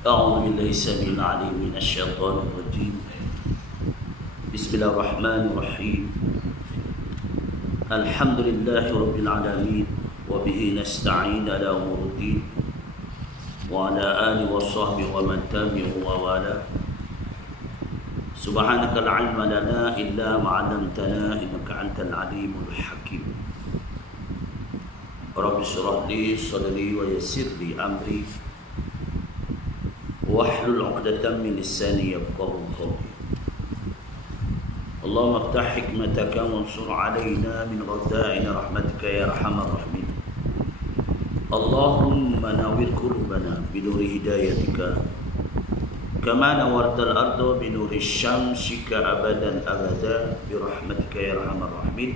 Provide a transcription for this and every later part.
أعوذ بالله السميع العليم من الشيطان الرجيم. بسم الله الرحمن الرحيم. الحمد لله رب العالمين وبه نستعين على أمور الدين وعلى آله وصحبه ومن تبعه ووالاه. سبحانك لا علم لنا إلا ما علمتنا إنك أنت العليم الحكيم. رب اشرح لي صدري ويسر لي أمري واحلل عقدة من لساني يفقهوا قولي. اللهم افتح حكمتك وانصر علينا من غزائن رحمتك يا أرحم الراحمين. اللهم نور قلوبنا بنور هدايتك كما نورت الأرض بنور الشمس أبدا أبدا برحمتك يا أرحم الراحمين.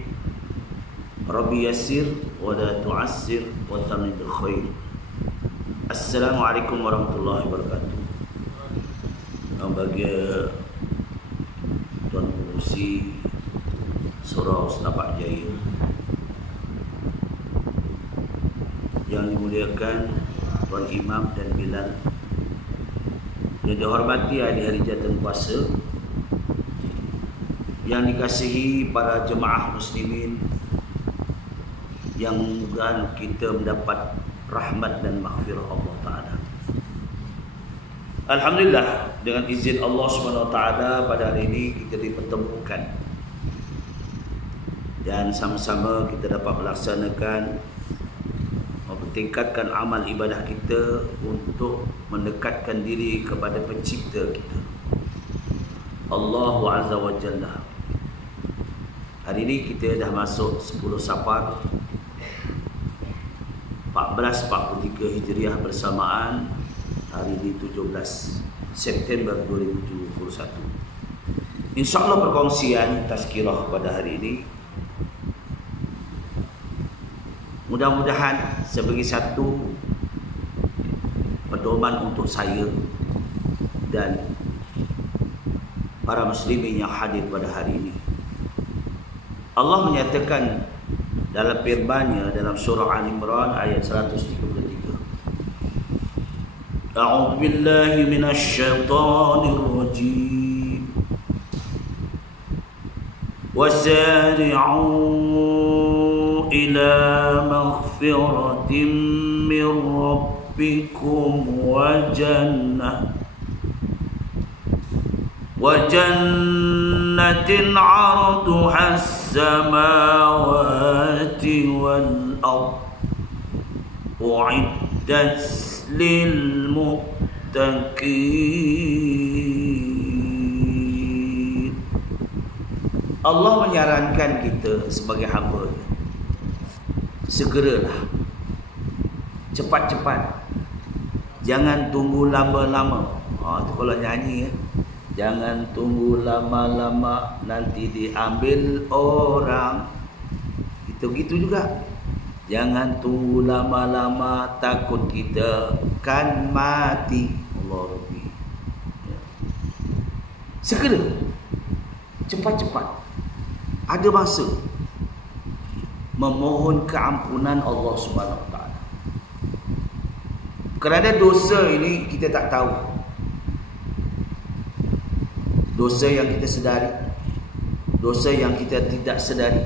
ربي يسر ولا تعسر وتمم بالخير. Assalamualaikum warahmatullahi wabarakatuh. Bagi Tuan Pengurusi Surau Setapak Jaya yang dimuliakan Tuan Imam dan Bilal, yang dihormati ahli-ahli jawatan kuasa, yang dikasihi para jemaah muslimin, yang mudah kita mendapat rahmat dan maghfirah Allah Ta'ala. Alhamdulillah, dengan izin Allah SWT pada hari ini kita dipertemukan dan sama-sama kita dapat melaksanakan, mempertingkatkan amal ibadah kita untuk mendekatkan diri kepada pencipta kita, Allah Azza wa Jalla. Hari ini kita dah masuk 10 Safar 1443 Hijriah bersamaan hari ini 17 September 2021. InsyaAllah perkongsian tazkirah pada hari ini mudah-mudahan sebagai satu pedoman untuk saya dan para muslimin yang hadir pada hari ini. Allah menyatakan dalam firman-Nya dalam surah Al-Imran ayat 133. A'udzu billahi minasy syaithanir rajim. Wasari'u ila maghfiratin min rabbikum wa jannatin 'arduha as-samawati wal ardh u'iddat lil muttaqin. Allah menyarankan kita sebagai hamba, segeralah, cepat-cepat, jangan tunggu lama-lama. Itu kalau nyanyi ya. Jangan tunggu lama-lama, nanti diambil orang. Gitu-gitu juga. Jangan tunggu lama-lama, takut kita kan mati. Allah Rabbi. Ya. Segera, cepat-cepat, ada masa memohon keampunan Allah Subhanahu Wa Taala. Kerana dosa ini kita tak tahu, dosa yang kita sedari, dosa yang kita tidak sedari.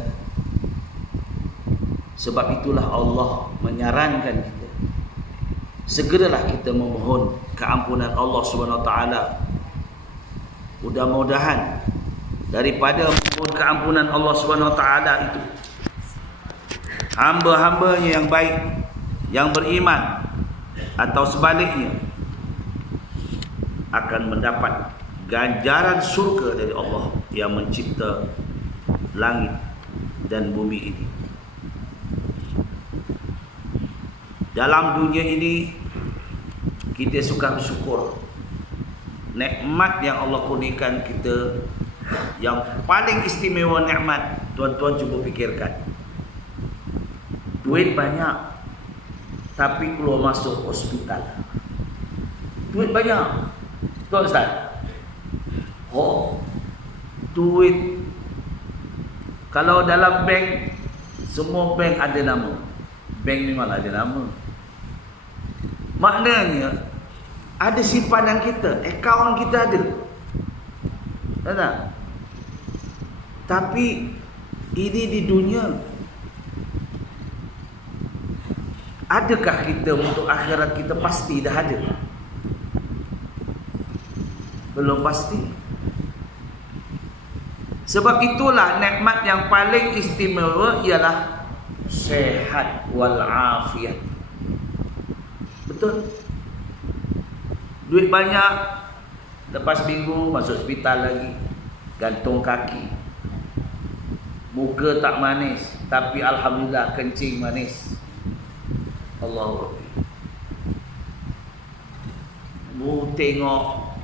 Sebab itulah Allah menyarankan kita, segeralah kita memohon keampunan Allah SWT. Mudah-mudahan daripada memohon keampunan Allah SWT itu, hamba-hambanya yang baik, yang beriman, atau sebaliknya, akan mendapat ganjaran surga dari Allah yang mencipta langit dan bumi ini. Dalam dunia ini kita suka bersyukur nikmat yang Allah kurniakan kita. Yang paling istimewa nikmat, tuan-tuan cuba fikirkan, duit banyak tapi keluar masuk hospital. Duit banyak, tuan Ustaz. Duit kalau dalam bank, semua bank ada nama. Bank memang ada nama. Maknanya Ada simpanan kita, akaun kita ada. Tak? Tapi ini di dunia. Adakah kita untuk akhirat kita pasti dah ada? Belum pasti. Sebab itulah nikmat yang paling istimewa ialah sehat wal afiat. Betul? Duit banyak, lepas minggu masuk hospital lagi, gantung kaki, muka tak manis, tapi alhamdulillah kencing manis. Allah. Bu tengok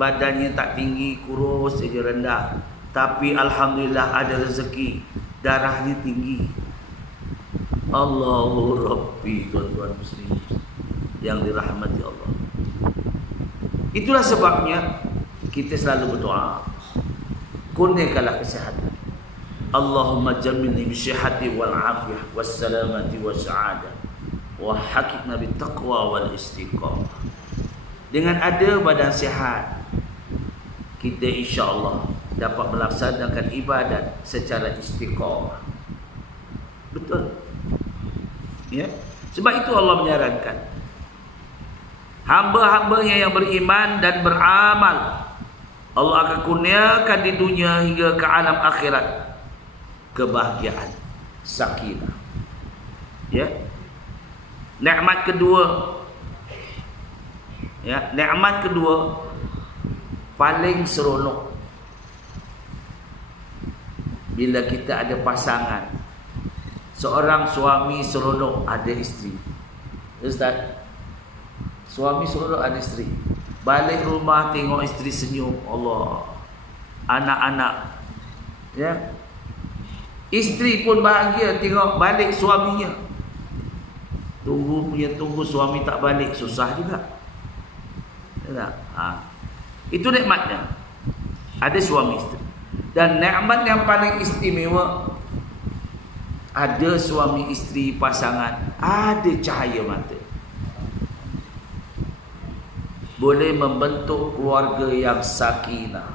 badannya tak tinggi, kurus saja, rendah, tapi alhamdulillah ada rezeki, darahnya tinggi. Allahu Rabbi, tuan-tuan muslimin yang dirahmati Allah. Itulah sebabnya kita selalu berdoa, kurniakanlah kesihatan. Allahumma jammilni bisihhati wal afiyah was salamati was sa'adah wa hakikna bit taqwa wal istiqamah. Dengan ada badan sihat, kita insya-Allah dapat melaksanakan ibadat secara istiqamah. Betul? Ya. Sebab itu Allah menyarankan hamba-hambanya yang beriman dan beramal, Allah akan kurniakan di dunia hingga ke alam akhirat kebahagiaan, sakinah. Ya. Nikmat kedua, ya, nikmat kedua paling seronok bila kita ada pasangan. Seorang suami seronok ada isteri. Ustaz, suami seronok ada isteri. Balik rumah tengok isteri senyum, Allah. Anak-anak, ya. Isteri pun bahagia tengok balik suaminya. Tunggu suami tak balik, susah juga. Ya, itu nikmatnya. Ada suami isteri. Dan nikmat yang paling istimewa, ada suami isteri pasangan, ada cahaya mata, boleh membentuk keluarga yang sakinah.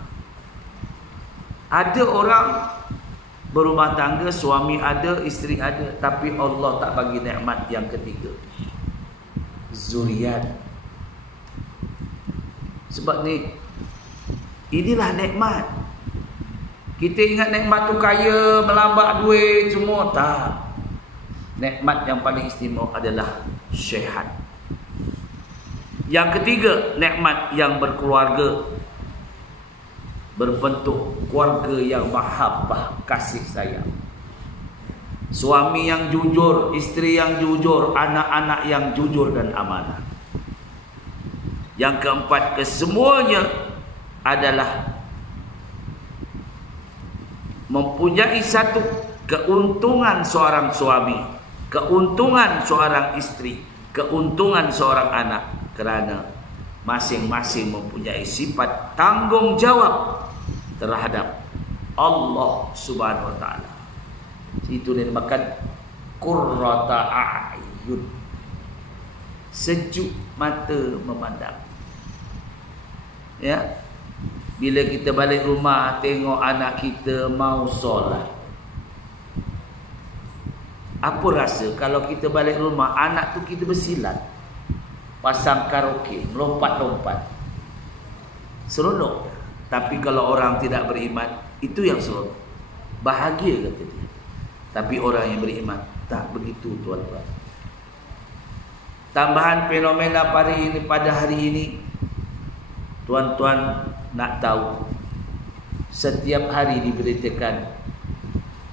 Ada orang berumah tangga, suami ada, isteri ada, tapi Allah tak bagi nikmat yang ketiga, zuriat. Sebab ni, inilah nikmat. Kita ingat nikmat tu kaya, melambak duit semua, tak. Nikmat yang paling istimewa adalah sihat. Yang ketiga, nikmat yang berkeluarga, berbentuk keluarga yang mahabbah, kasih sayang. Suami yang jujur, isteri yang jujur, anak-anak yang jujur dan amanah. Yang keempat, kesemuanya adalah mempunyai satu keuntungan seorang suami, keuntungan seorang isteri, keuntungan seorang anak, kerana masing-masing mempunyai sifat tanggungjawab terhadap Allah Subhanahu wa taala. Itu dinamakan qurrata a'yun, sejuk mata memandang. Ya. Bila kita balik rumah tengok anak kita mau solat, apa rasa kalau kita balik rumah anak tu kita bersilat, pasang karaoke, lompat-lompat, seronok. Tapi kalau orang tidak beriman, itu yang seronok, bahagia kata dia. Tapi orang yang beriman tak begitu, tuan-tuan. Tambahan fenomena pada hari ini, tuan-tuan nak tahu, setiap hari diberitakan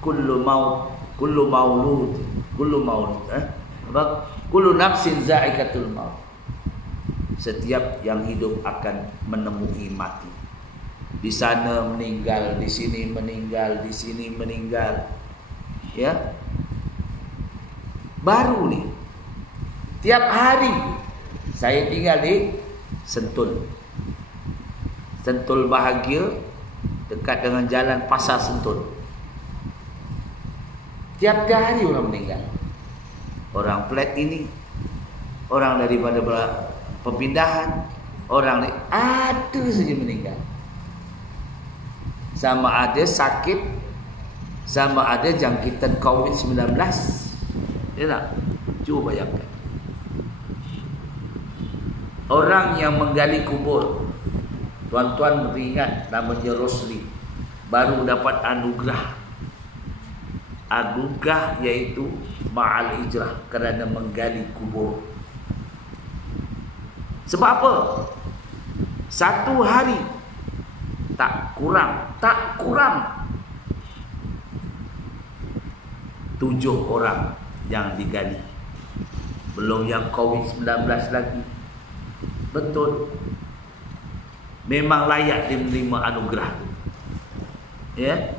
kullu nafsin za'iqatul maut. Setiap yang hidup akan menemui mati. Di sana meninggal, di sini meninggal, di sini meninggal. Ya. Baru ni. Tiap hari saya tinggal di Sentul. Sentul Bahagia, dekat dengan jalan Pasar Sentul. Tiap hari orang meninggal. Orang plat ini, orang daripada perpindahan, orang ni ada saja meninggal. Sama ada sakit, sama ada jangkitan COVID-19. Ya tak? Cuba bayangkan. Orang yang menggali kubur, tuan-tuan beringat namanya Rosli, baru dapat anugerah. Anugerah iaitu ma'al ijrah, kerana menggali kubur. Sebab apa? Satu hari tak kurang 7 orang yang digali. Belum yang COVID-19 lagi. Betul. Memang layak dia menerima anugerah tu. Ya.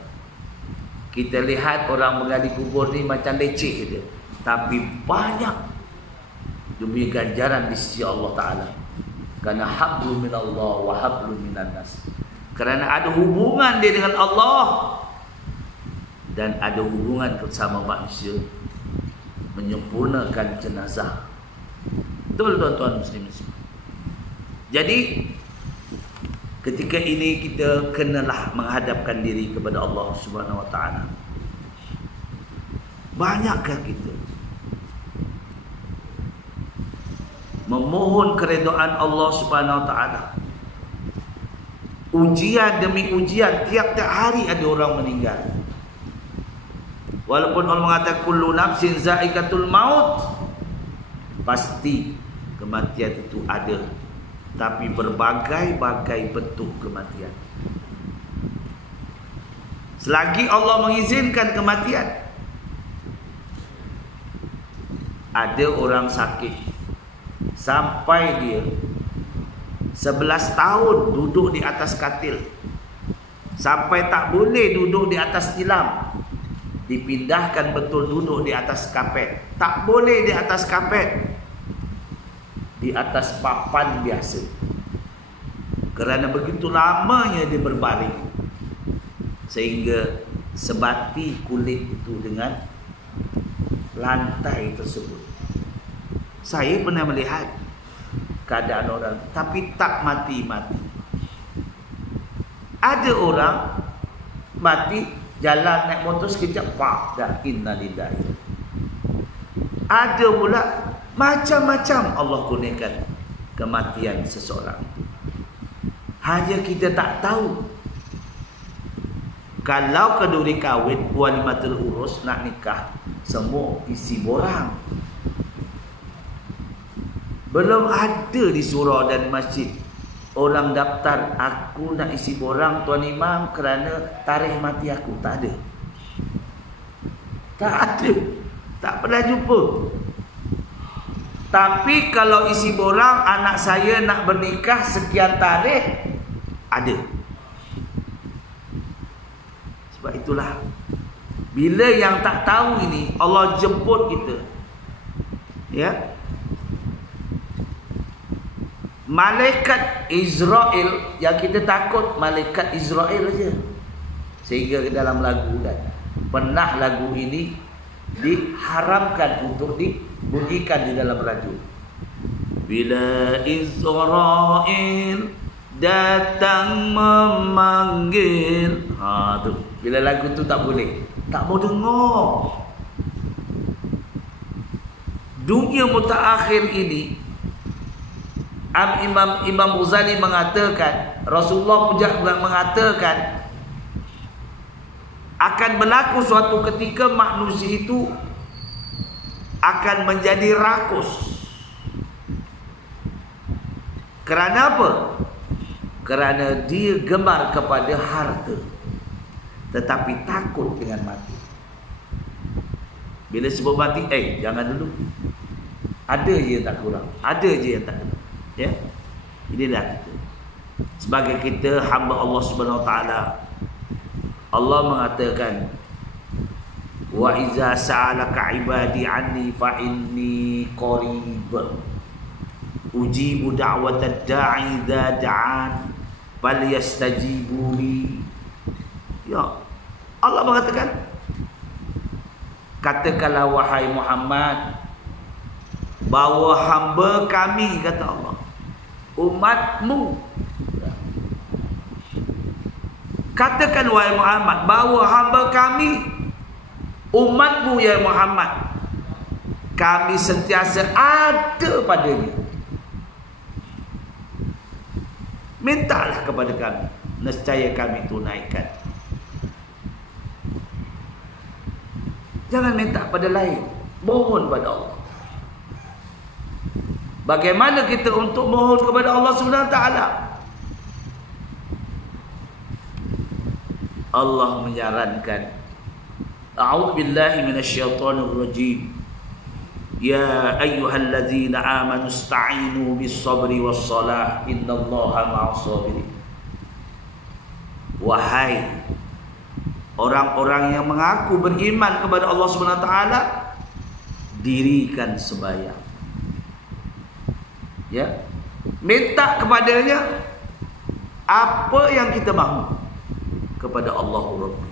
Kita lihat orang menggali kubur ni macam leceh dia, tapi banyak demi ganjaran di sisi Allah Ta'ala. Kerana hablum minallah wa hablum minan nas. Kerana ada hubungan dia dengan Allah dan ada hubungan bersama manusia, menyempurnakan jenazah. Betul tuan-tuan muslimin semua. Jadi ketika ini kita kenalah menghadapkan diri kepada Allah Subhanahu Wa Taala. Banyakkah kita memohon keredaan Allah Subhanahu Wa Taala? Ujian demi ujian, tiap-tiap hari ada orang meninggal. Walaupun Allah mengatakan kullu nafsin za'iqatul maut, pasti kematian itu ada. Tapi berbagai-bagai bentuk kematian. Selagi Allah mengizinkan kematian, ada orang sakit sampai dia 11 tahun duduk di atas katil, sampai tak boleh duduk di atas tilam, dipindahkan betul duduk di atas kapet. Tak boleh di atas kapet, di atas papan biasa. Kerana begitu lamanya dia berbaring, sehingga sebati kulit itu dengan lantai tersebut. Saya pernah melihat keadaan orang, tapi tak mati-mati. Ada orang mati jalan naik motor sekejap, pak dah, innalillahi. Ada pula macam-macam Allah kurniakan kematian seseorang. Hanya kita tak tahu. Kalau keduri kahwin, walimatul urus, nak nikah, semua isi borang. Belum ada di surau dan masjid orang daftar, aku nak isi borang Tuan Imam kerana tarikh mati aku. Tak ada. Tak ada. Tak pernah jumpa. Tapi kalau isi borang anak saya nak bernikah sekian tarikh, ada. Sebab itulah, bila yang tak tahu ini Allah jemput kita, ya, malaikat Israel yang kita takut, malaikat Israel aja. Sehingga dalam lagu kan, pernah lagu ini diharamkan untuk dibunyikan di dalam radio. Bila Israel datang memanggil, tu bila lagu tu tak boleh, tak mau dengar. Dunia mutaakhir ini, Imam Ghazali mengatakan, Rasulullah juga mengatakan, akan berlaku suatu ketika manusia itu akan menjadi rakus. Kerana apa? Kerana dia gemar kepada harta, tetapi takut dengan mati. Bila sebut mati, jangan dulu. Ada je yang tak kurang, ada je yang tak kena. Ya, inilah kita. Sebagai kita hamba Allah Subhanahu Wa Taala, Allah mengatakan, wa iza sa'alaka ibadi anni fa inni qarib ujibu da'watad da'i idza da'an falyastajibu li. Ya, Allah mengatakan, katakanlah wahai Muhammad, bahawa hamba kami, kata Allah, umatmu. Katakan wahai Muhammad bahawa hamba kami, umatmu ya Muhammad, kami sentiasa ada padanya. Mintalah kepada kami, nescaya kami tunaikan. Jangan minta pada lain, mohon pada Allah. Bagaimana kita untuk mohon kepada Allah Subhanahu Wa Taala? Allah menyarankan, A'udzubillahi minasyaitonir rajim. Ya ayyuhallazina amanu ista'inu bis-sabri was-salah innallaha ma'as-sabirin. Wahai orang-orang yang mengaku beriman kepada Allah Subhanahu Wa Taala, dirikan sembahyang. Ya, minta kepadanya apa yang kita mahu kepada Allah Rabbi.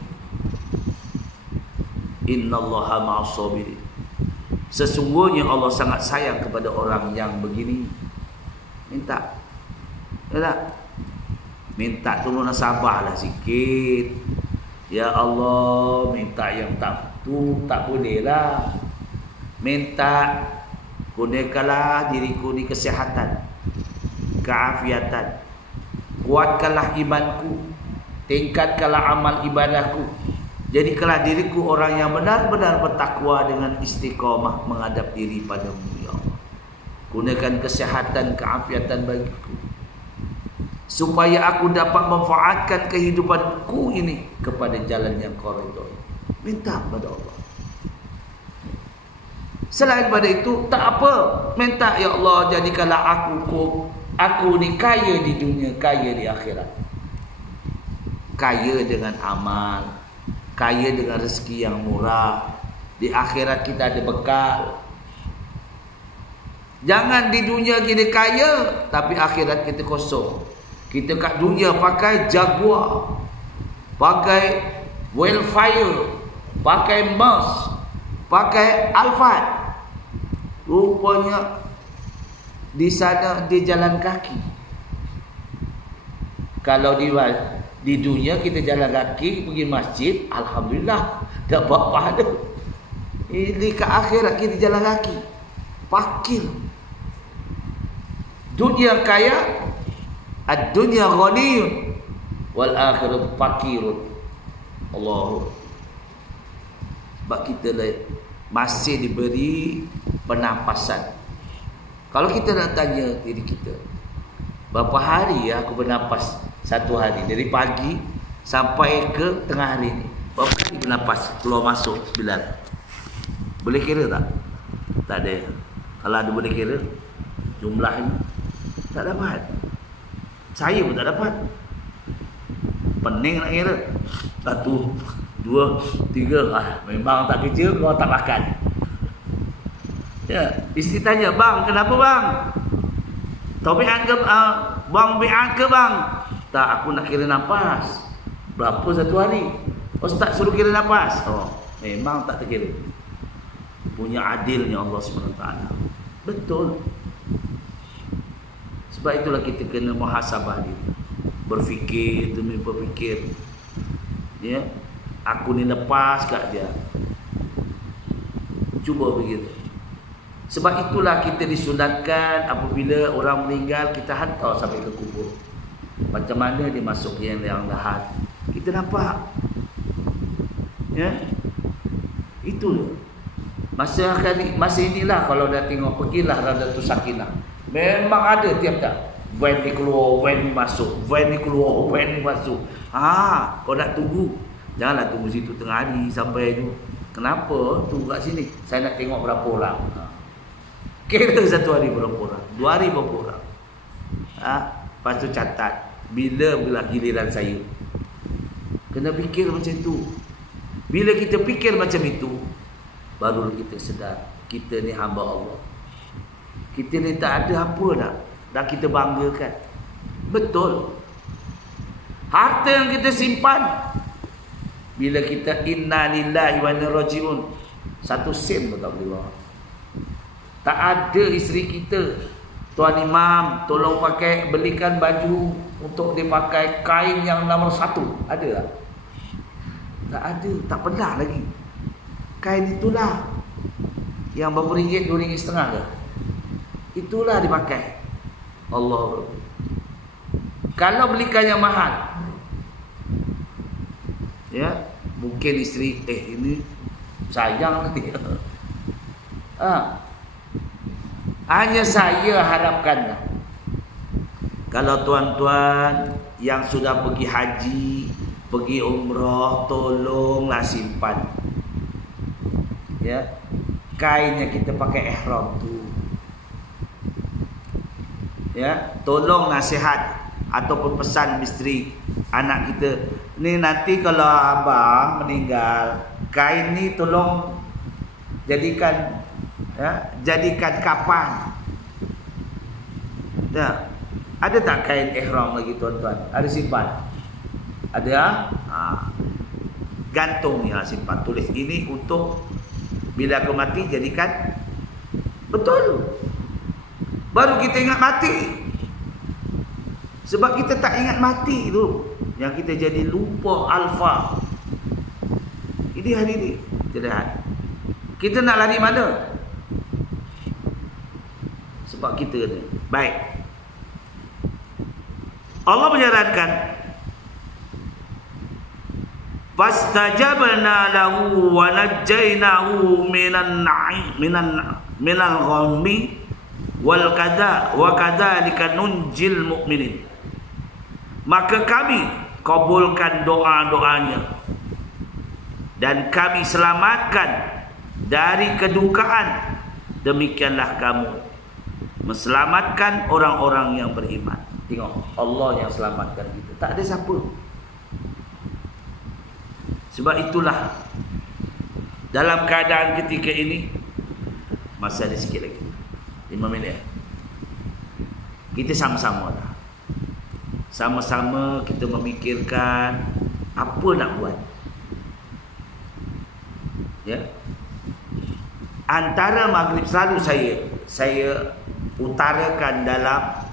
Innallaha ma'as-sabirin. Sesungguhnya Allah sangat sayang kepada orang yang begini. Minta. Ya tak? Minta tolong sabarlah sikit. Ya Allah, minta yang tak tu tak boleh lah. Minta kurniakanlah diriku ni kesihatan, keafiatan. Kuatkanlah imanku, tingkatkanlah amal ibadahku. Jadikanlah diriku orang yang benar-benar bertakwa dengan istiqamah menghadap diri padamu ya Allah. Gunakan kesihatan, keafiatan bagiku, supaya aku dapat memanfaatkan kehidupanku ini kepada jalan yang kau ridhoi. Minta kepada Allah. Selain pada itu tak apa, minta ya Allah jadikanlah aku ni kaya di dunia, kaya di akhirat. Kaya dengan amal, kaya dengan rezeki yang murah. Di akhirat kita ada bekal. Jangan di dunia kita kaya tapi akhirat kita kosong. Kita kat dunia pakai Jaguar, pakai Wildfire, pakai Merc, pakai Alphard. Rupanya di sana dia jalan kaki. Kalau di dunia kita jalan kaki pergi masjid, alhamdulillah dapat pahala. Ini ke akhirat kita jalan kaki, fakir. Dunia kaya, ad-dunya ghaniyun wal akhirat fakirun. Allah. Sebab kita masih diberi pernafasan. Kalau kita nak tanya diri kita, berapa hari aku bernafas satu hari, dari pagi sampai ke tengah hari ni, berapa kali bernafas keluar masuk Bilal? Boleh kira tak? Tak ada. Kalau ada boleh kira jumlahnya, tak dapat. Saya pun tak dapat. Pening nak kira. 1, 2, 3. Memang tak kerja, kau tak makan. Ya, isteri tanya, bang, kenapa bang? Tabiat ke bang, biat ke bang? Tak, aku nak kira nafas. Berapa satu hari? Ustaz suruh kira nafas. Oh, memang tak terkira. Punya adilnya Allah SWT. Betul. Sebab itulah kita kena muhasabah diri. Berfikir demi berfikir. Ya, aku ni lepas kat dia. Cuba begitu. Sebab itulah kita disunatkan apabila orang meninggal kita hantar sampai ke kubur. Macam mana dia masuk yang lahat, kita nampak. Ya, itu masa inilah kalau dah tengok, pergilah Radatul Sakinah. Memang ada tiap tak, van ni keluar, van ni masuk, van ni keluar, van ni masuk. Kau nak tunggu, janganlah tunggu situ tengah hari sampai tu. Kenapa tunggu kat sini? Saya nak tengok berapa orang. Kira satu hari berapa orang, 2 hari berapa orang. Lepas tu catat, bila giliran saya. Kena fikir macam tu. Bila kita fikir macam itu, baru kita sedar kita ni hamba Allah. Kita ni tak ada apa dah kita banggakan. Betul. Harta yang kita simpan, bila kita inna lillahi wa inna rajiun, 1 sen pun tak boleh bawa. Tak ada isteri kita Tuan Imam, tolong belikan baju untuk dipakai kain yang nomor 1. Ada tak? Tak ada, tak pernah lagi. Kain itulah yang berapa ringgit, 2 ringgit setengah ke? Itulah dipakai. Allah. Kalau belikan yang mahal, ya, mungkin isteri ini sayang nanti. Hanya saya harapkan, kalau tuan-tuan yang sudah pergi haji, pergi umrah, tolonglah simpan, ya, kain yang kita pakai ihram tu, ya, tolong nasihat ataupun pesan isteri anak kita ni, nanti kalau abang meninggal, kain ni tolong jadikan, ya, jadikan kapan. Ya. Ada tak kain ihram lagi tuan-tuan? Ada simpan? Ada? Gantung ni, simpan. Tulis ini untuk bila aku mati jadikan. Betul. Baru kita ingat mati. Sebab kita tak ingat mati tu, yang kita jadi lupa alfa. Ini hari ini kita lihat. Kita nak lari mana? Sebab kita ni. Baik. Allah menyarankan, fastajabna lahu wa najjaynahu minal ghammi wal kadha wa kadzalika nunjil mu'minin. Maka kami kabulkan doa-doanya dan kami selamatkan dari kedukaan. Demikianlah kamu meselamatkan orang-orang yang beriman. Tengok, Allah yang selamatkan kita, tak ada siapa. Sebab itulah, dalam keadaan ketika ini, masih ada sikit lagi 5 minit. Kita sama-sama lah, sama-sama kita memikirkan apa nak buat, ya. Antara maghrib selalu saya utarakan dalam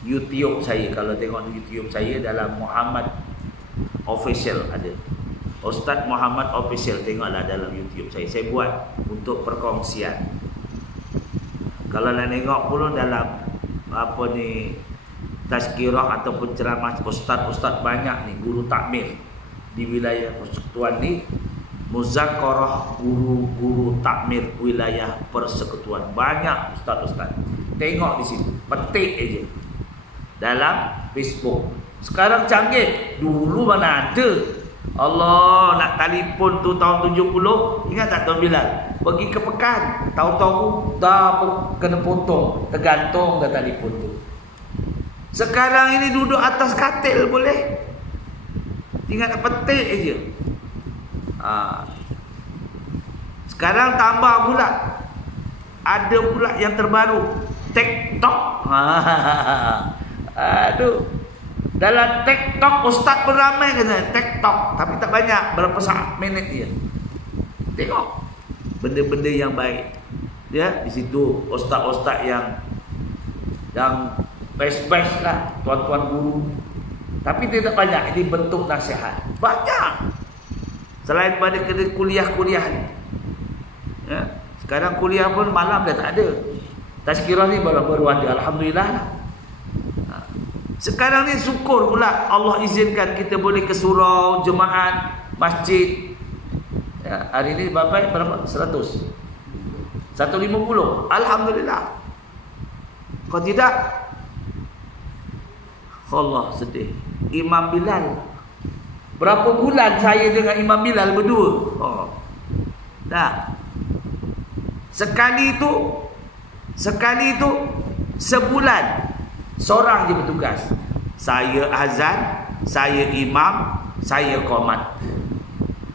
YouTube saya. Kalau tengok YouTube saya, dalam Muhammad Official ada, Ustaz Muhammad Official, tengoklah dalam YouTube saya. Saya buat untuk perkongsian. Kalau nak tengok pun dalam apa ni, tazkirah ataupun ceramah ustaz-ustaz banyak ni, guru takmir di wilayah persekutuan ni, muzakarah guru-guru takmir wilayah persekutuan, banyak ustaz-ustaz. Tengok di situ, petik aja dalam Facebook. Sekarang canggih, dulu mana ada. Allah, nak telefon tu tahun 70, ingat tak Tuan Bilal? Pergi ke Pekan, tahu-tahu dah kena potong, tergantung dah telefon tu. Sekarang ini duduk atas katil boleh, tinggal nak petik aja. Sekarang tambah pula, ada pula yang terbaru, TikTok. Aduh, dalam TikTok ustaz pun ramai kata TikTok, tapi tak banyak, berapa minit dia. Tengok benda-benda yang baik, ya, di situ ustaz-ustaz yang best lah, tuan-tuan guru, tapi dia tak banyak. Ini bentuk nasihat banyak. Selain pada kuliah-kuliah ni, ya, sekarang kuliah pun malam dah tak ada. Tazkirah ni baru-baru ada, alhamdulillah lah. Sekarang ni syukur pula Allah izinkan kita boleh ke surau, jemaat, masjid. Ya, hari ni berapa? 100, 150. Alhamdulillah. Kalau tidak, Allah sedih. Imam Bilal, berapa bulan saya dengan Imam Bilal berdua? Tak. Sekali itu sebulan seorang je bertugas. Saya azan, saya imam, saya qomat.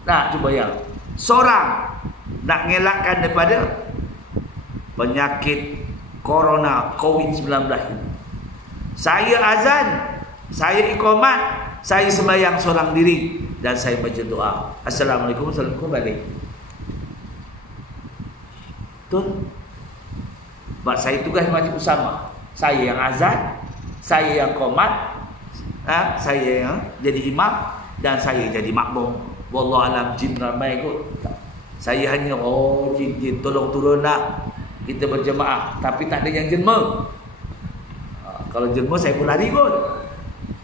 Nah, cuba yang seorang nak ngelakkan daripada penyakit corona COVID-19 ini. Saya azan, saya iqamat, saya sembahyang seorang diri, dan saya baca doa. Assalamualaikum, assalamualaikum balik. Betul? Sebab saya tugas Masjid Usama. Saya yang azan, saya yang qomat, saya yang jadi imam, dan saya jadi makmum. Wallahu alam, jin ramai kot. Saya hanya jin tolong turunlah kita berjemaah, tapi tak ada yang jenma. Kalau jenma saya pun lari kot.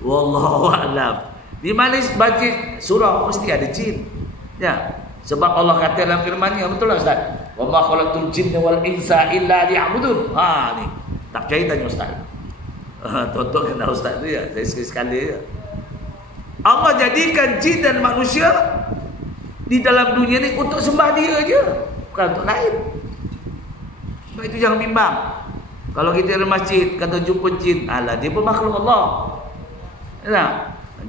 Wallahu alam. Di mana bagi surau mesti ada jin. Ya. Sebab Allah kata dalam firman-Nya, betul tak Ustaz? Wa ma khalaqtul jinna wal insa illa liya'budun. Ni. Tak percaya tanya Ustaz. Tonton kenal Ustaz tu ya. Saya sekali-sekali ya. Allah jadikan jin dan manusia di dalam dunia ni untuk sembah dia je, bukan untuk lain. Sebab itu jangan bimbang. Kalau kita di masjid kata jumpa jin, alah dia pun makhluk Allah. Ya.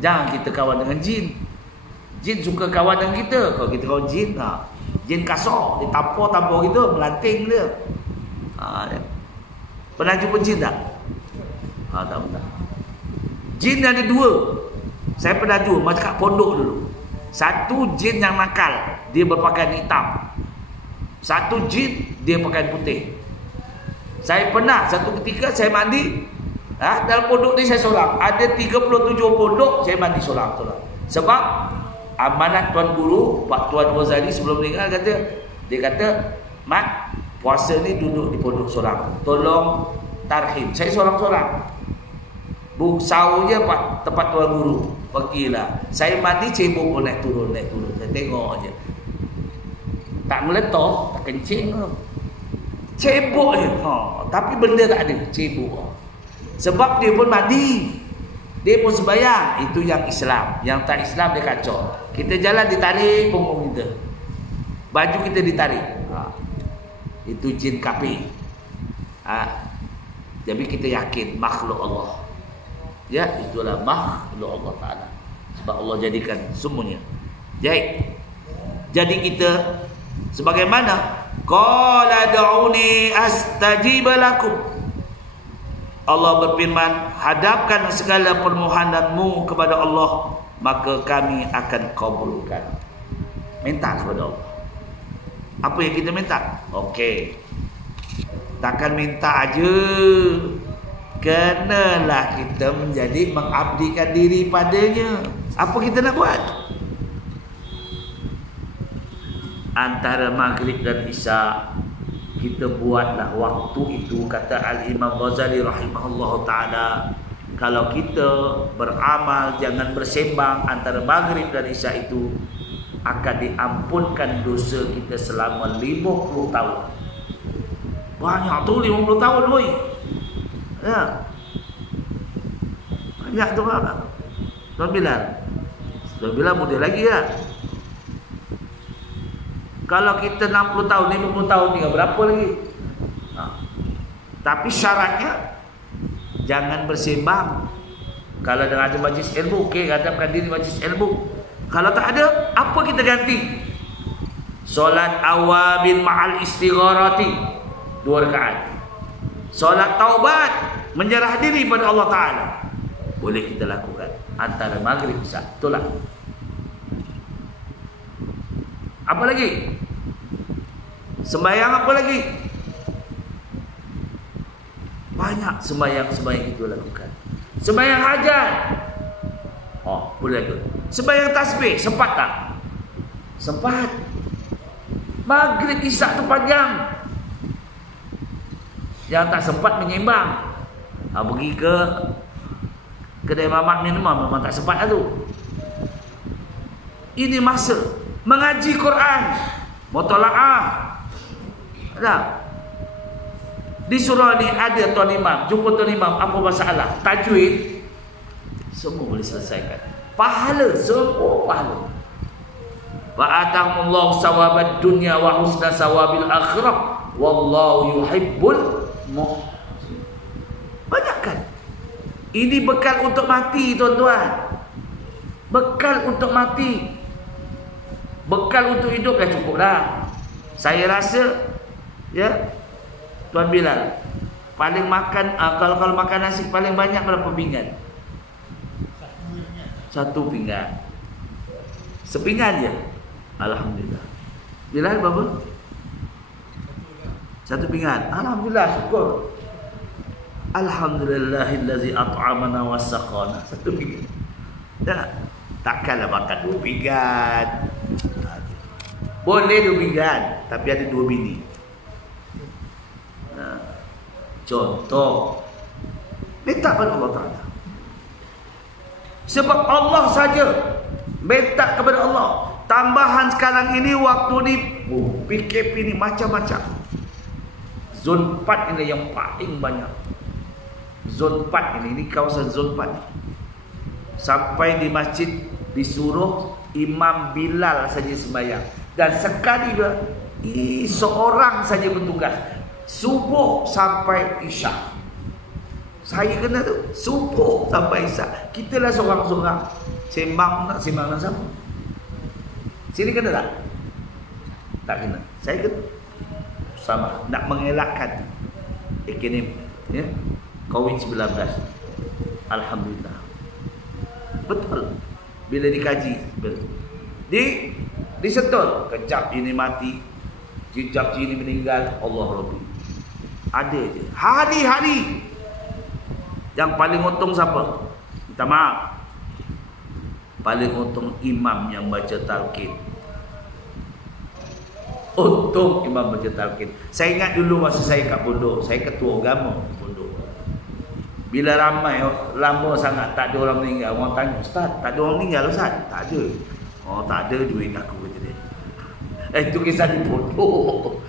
Jangan kita kawan dengan jin. Jin suka kawan dengan kita. Kalau kita kawan jin, jin kasar, dia tampar kita, melanting dia. Ya. Pernah jumpa jin tak? Tak pernah. Jin ada dua. Saya pernah jumpa macam kat pondok dulu. Satu jin yang nakal, dia berpakaian hitam. Satu jin dia pakaian putih. Saya pernah satu ketika saya mandi, dalam pondok ni saya solat. Ada 37 pondok saya mandi solat. Sebab amanat Tuan Guru, Pak Tuan Rozali sebelum meninggal dia kata, Mat, puasa ni duduk di pondok seorang. Tolong tarhim. Saya seorang-seorang. Sahur je tempat Tuan Guru. Pergilah. Saya mandi cebok pun naik turun. Saya tengok je. Tak meletup, tak kencing. Cebok je. Tapi benda tak ada. Cebok. Sebab dia pun mandi. Dia pun sembahyang. Itu yang Islam. Yang tak Islam dia kacau. Kita jalan ditarik punggung kita. Baju kita ditarik. Itu jin kafir. Jadi kita yakin makhluk Allah. Ya, itulah makhluk Allah Ta'ala. Sebab Allah jadikan semuanya. Jadi kita sebagaimana qala da'uni astajib lakum. Allah berfirman, hadapkan segala permohonanmu kepada Allah, maka kami akan kabulkan. Minta kepada Allah. Apa yang kita minta? Okey. Takkan minta aja. Kenalah kita menjadi mengabdikan diri padanya. Apa kita nak buat? Antara maghrib dan isya kita buatlah waktu itu, kata Al-Imam Ghazali rahimahullah ta'ala, kalau kita beramal jangan bersembang antara maghrib dan isya itu, akan diampunkan dosa kita selama 50 tahun. Banyak tu 50 tahun woi. Ya. Banyak tu kan. Tuan Bilal muda lagi ya. Kalau kita 60 tahun, 50 tahun ni berapa lagi? Tapi syaratnya jangan bersembang. Kalau ada majlis ilmu, okey, hadapkan diri majlis ilmu. Kalau tak ada, apa kita ganti? Solat awabil ma'al istigharati 2 rakaat. Solat taubat, menyerah diri pada Allah Ta'ala, boleh kita lakukan antara maghrib isya. Itulah. Apa lagi? Sembahyang apa lagi? Banyak sembahyang itu lakukan. Sembahyang hajat, boleh tu. Sembahyang tasbih, sempat tak? Sempat. Maghrib isya tu panjang. Yang tak sempat menyembang, pergi ke kedai mamak minum, memang tak sempat lah tu. Ini masa mengaji Quran, mutalaah. Ada di surau ni ada tuan imam, jumpa tuan imam, apa masalah? Tajwid semua boleh selesaikan. Pahala, semua pahala. Wa atahumullahu sawabad dunya wa husna sawabil akhirah wallahu yuhibbul muhsin. Banyak kan? Ini bekal untuk mati, tuan-tuan. Bekal untuk mati. Bekal untuk hidup dah cukup dah. Saya rasa ya, Tuan Bilal paling makan, kalau makan nasi paling banyak berapa pinggan? 1 pinggan. Sepinggan je. Alhamdulillah. Bilal berapa? 1 pinggan. Alhamdulillah, syukur. Alhamdulillahillazi at'amana wa saqana. Satu pinggan. Takkanlah makan 2 pinggan. Boleh 2 pinggan, tapi ada 2 bini. Contoh, minta kepada Allah Ta'ala. Sebab Allah saja minta kepada Allah. Tambahan sekarang ini waktu ni PKP ni macam-macam. Zon 4 ini yang paling banyak. Zon 4 ini kawasan zon 4. Sampai di masjid disuruh Imam Bilal saja sembahyang. Dan sekali dia seorang saja bertugas subuh sampai isyak. Saya kena tu subuh sampai isyak. Kita lah seorang-seorang sembang nak siapa? Sini kena tak? Tak kena. Saya kena. Sama nak mengelakkan ekonomi ya COVID-19. Alhamdulillah. Betul. Bila dikaji disentul, kejap ini mati, kejap ini meninggal, Allah Rabbi. Ada je. Hari-hari. Yang paling untung siapa? Minta maaf. Paling untung imam yang baca talqin. Untung imam baca talqin. Saya ingat dulu masa saya kat pondok, saya ketua agama di pondok. Bila ramai, lama sangat tak ada orang meninggal, orang tanya, Ustaz, tak ada orang meninggal Ustaz? Tak ada. Oh, tak ada duit aku kata dia. Itu kisah di pondok.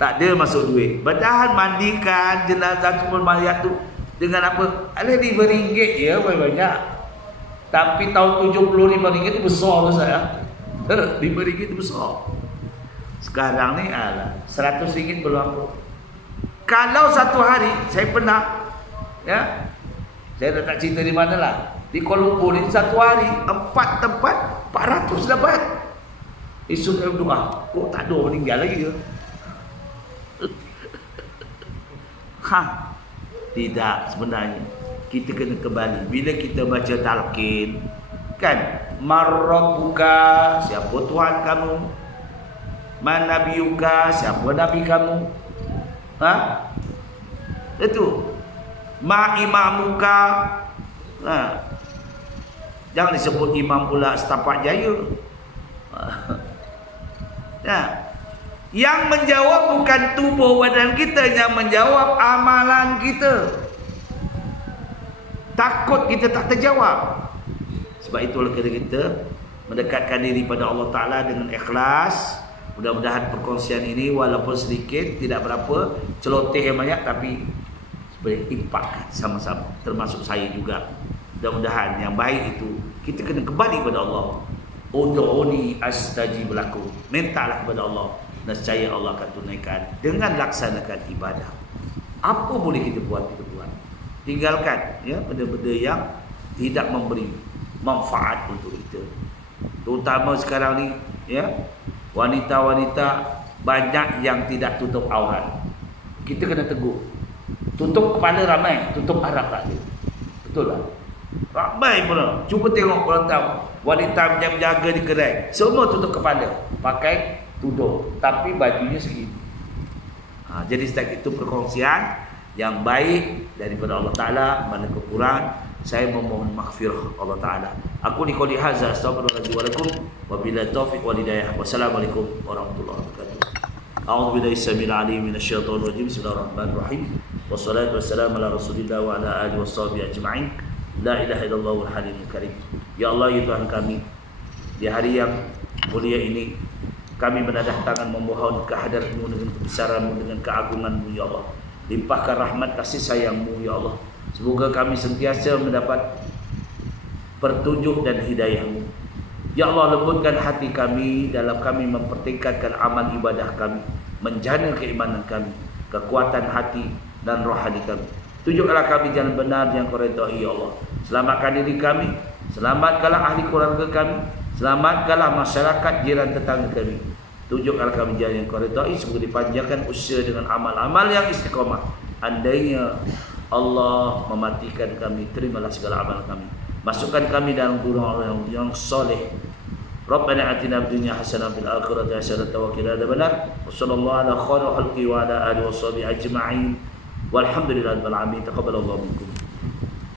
Tak ada masuk duit. Padahal mandikan jenazah semua mayat tu dengan apa? Ada RM5 ya, banyak. Tapi tahun 70 RM5 itu besar tu saya. RM5 itu besar. Sekarang ni RM100 belum apa. Kalau satu hari saya pernah ya. Saya tak cerita di mana lah. Di Kuala Lumpur ni satu hari 4 tempat 400 dapat. Esok saya berdoa, kok tak ada orang meninggal lagi ke? Tidak, sebenarnya kita kena kembali. Bila kita baca talqin, kan, marrabbuka, siapa Tuhan kamu? Man nabiyuka, siapa nabi kamu? Itu. Ma imamuka. Jangan disebut imam pula setapak jaya. Yang menjawab bukan tubuh badan kita, yang menjawab amalan kita. Takut kita tak terjawab. Sebab itulah kita mendekatkan diri pada Allah Ta'ala dengan ikhlas. Mudah-mudahan perkongsian ini walaupun sedikit, tidak berapa celoteh yang banyak, tapi boleh impak sama-sama, termasuk saya juga. Mudah-mudahan yang baik itu kita kena kembali kepada Allah. Ud'uni astajib lakum. Mintalah kepada Allah, nescaya Allah akan tunaikan dengan laksanakan ibadah. Apa boleh kita buat, kita buat. Tinggalkan ya benda-benda yang tidak memberi manfaat untuk kita. Terutama sekarang ni ya, wanita-wanita banyak yang tidak tutup aurat. Kita kena tegur. Tutup kepala ramai, tutup harap tak ada. Betul tak? Ramai pun. Cuba tengok kalau tahu wanita yang menjaga di kedai, semua tutup kepala, pakai tudung, tapi bajunya segini. Jadi setiap itu perkongsian yang baik daripada Allah Ta'ala. Mana kekurangan, saya memohon maghfirah Allah Ta'ala. Aku ni qouli hadza, astaghfirullahaladzim wa lakum, wa billahi taufiq wal hidayah. Wassalamualaikum warahmatullahi wabarakatuh. A'udzu billahi samil alim minasyaitonir rajim. Bismillahirrahmanirrahim. Wassalatu wassalamu ala Rasulillah wa ala alihi washabihi ajma'in. La ilaha illallah wal halimul karim. Ya Allah, ya Tuhan kami, di hari yang mulia ini kami menadah tangan memohon kehadirat-Mu dengan kebesaran-Mu, dengan keagungan-Mu ya Allah. Limpahkan rahmat kasih sayang-Mu ya Allah. Semoga kami sentiasa mendapat petunjuk dan hidayah-Mu. Ya Allah, lembutkan hati kami dalam kami mempertingkatkan amal ibadah kami, menjana keimanan kami, kekuatan hati dan rohani kami. Tunjukkanlah kami jalan benar yang Kau redai ya Allah. Selamatkan diri kami, selamatkanlah ahli keluarga kami, selamatkanlah masyarakat jiran tetangga kami. Tunjukkanlah kami jalan yang Kau redai. Semoga dipanjangkan usia dengan amal-amal yang istiqamah. Andainya Allah mematikan kami, terimalah segala amal kami. Masukkan kami dalam golongan yang soleh. Rabbana atina fid dunya hasanah fil akhirati hasanah wa qina adzabannar. Wassallallahu ala khairil khalqi wa ala alihi washabihi ajma'in. Walhamdulillahirabbil alamin. Taqabbalallahu minkum.